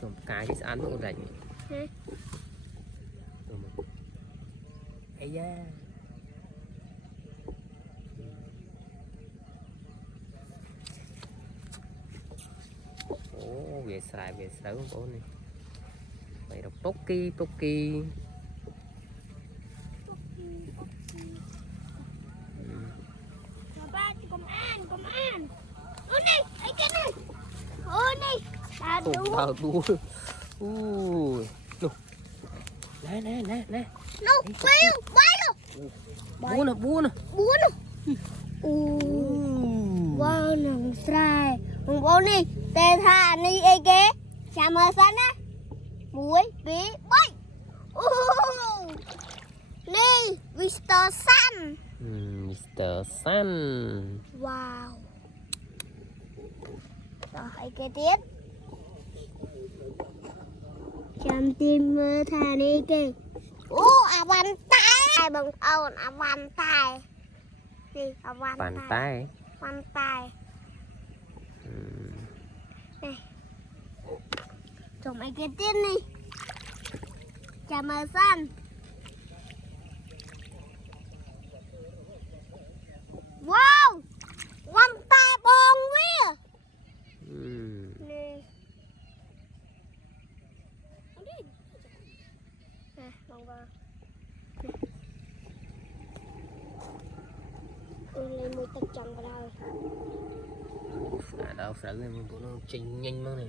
chồng cái thì ăn ổn định ấy da ố về sải không ổn này vậy đọc tốt kỳ tao đua nè bua nè wow nằng sai hùng bố đi tê tha ni ai kế chà mơ xanh á muối bí bay ni Mr. Sun Mr. Sun wow rồi ai kế tiếp chăm tim mơ tha ni kế bàn tay bằng ồn bàn tay đi bàn tay này trồng mấy cái tiên đi chà mờ xanh wow bàn tay bông vía nè bông vào lên một tấc trắng vào đây đâu phải lên một nó chinh nhanh más này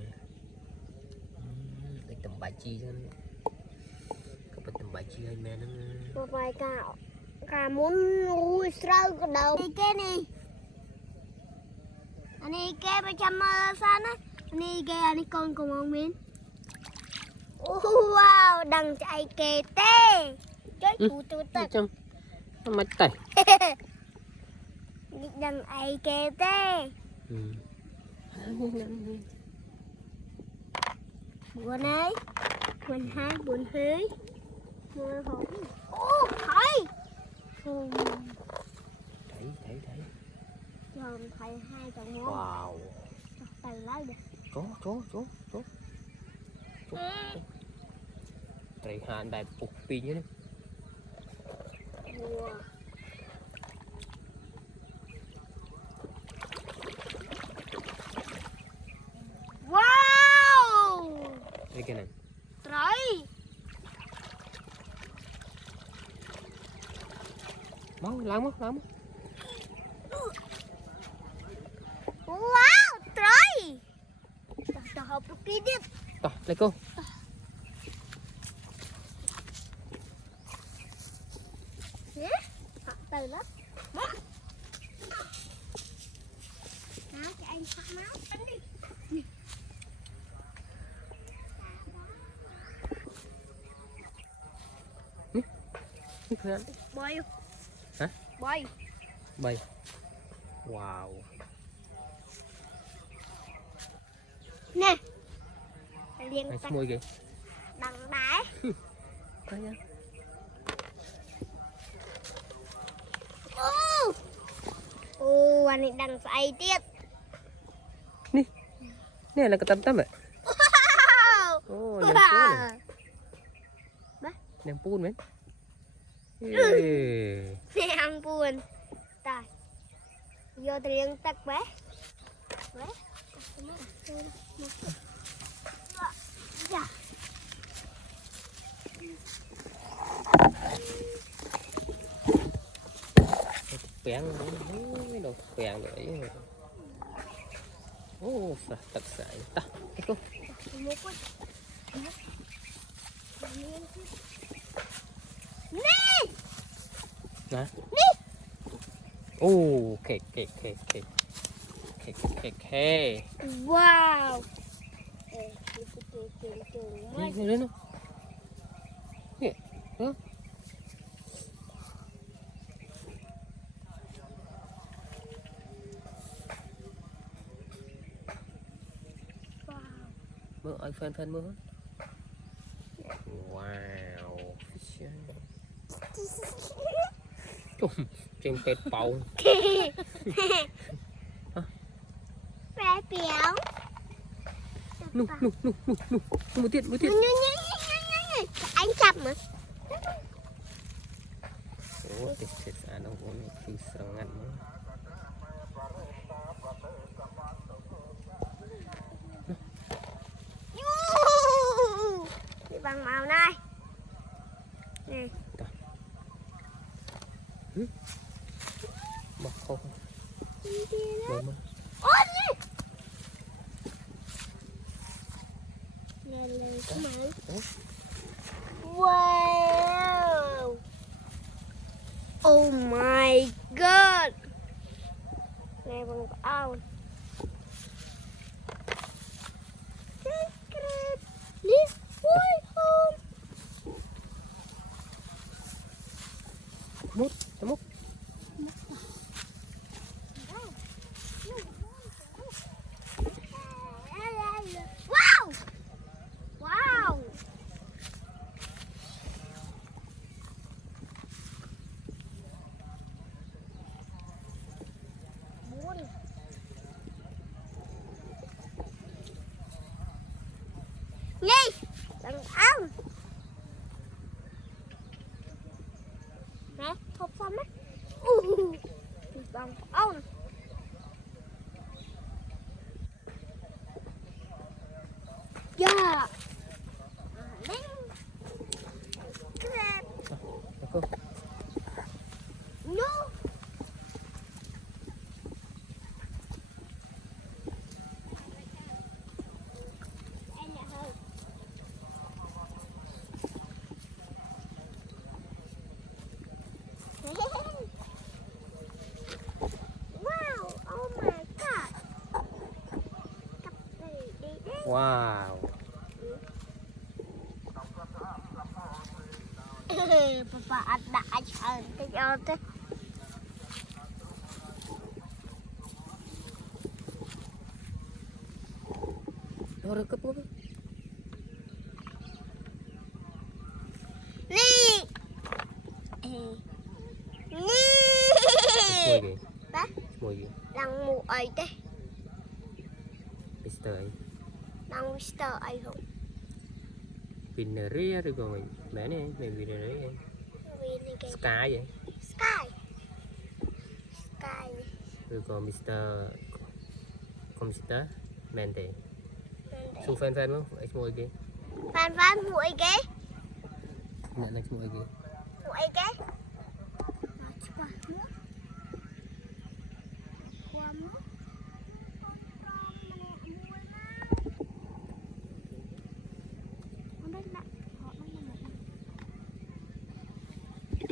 cái tầm bài chi chứ cái tầm bài chi hay mẹ nó một vài cả muốn ui sâu cái đầu đi cái này anh đi cái bên trong san á anh đi cái anh con cùng ông miến wow đằng chạy kề tê chơi tụt tật nó mất tay đằng ai kề tê buồn ấy buồn hai buồn hơi mưa hổm thấy thấy chồng thầy hai chồng món wow tay lấy được chó thầy hạn đại phục pin nhé wow cái này trời máu lắm wow trời trời học được kia đi lấy cô từ lắm cho anh phát máu bay hả bay wow nè liền anh môi kìa đằng đáy coi nha anh ấy đang say tiếp nè là cái tấm vậy ném pun mấy ném pun tài vô tiền tắc bé phèn đồ phèn đấy thật sải ta cái cô nè kệ wow lên nó đó mưa ơi phân mưa wow trên pet bầu Bé béo. Nu một tiện Anh chập mà. ủa thì sẽ nó cũng khi sẵn ngăn nữa Đi bằng màu này. Nè. bọc không mơ Ôi đi. Nè lên cái máy. Wow. Oh my god. Nè bằng ao. Đi. Ôi không. mút mút Wow. Wow. Buồn. Đi. Đừng ăn. Nè, hộp xong á. Bằng ong. Yeah. Crab. không No. Wow, oh my god. Cặp này đi đấy. wow Papa ada aja cái đó thế. nó được cấp không Nè. mùi gì Hả? mùi gì Đang mù ấy thế. Mister ấy Đang Mister ấy không? Vineria rồi còn mẹ này mình Vineria Sky vậy Sky. Sky. rồi còn Mister Computer Mente su fan không ấy mùi gì Phan Phan mù ấy ghế. nè này mùi gì Mù ấy ghế. Qua nước.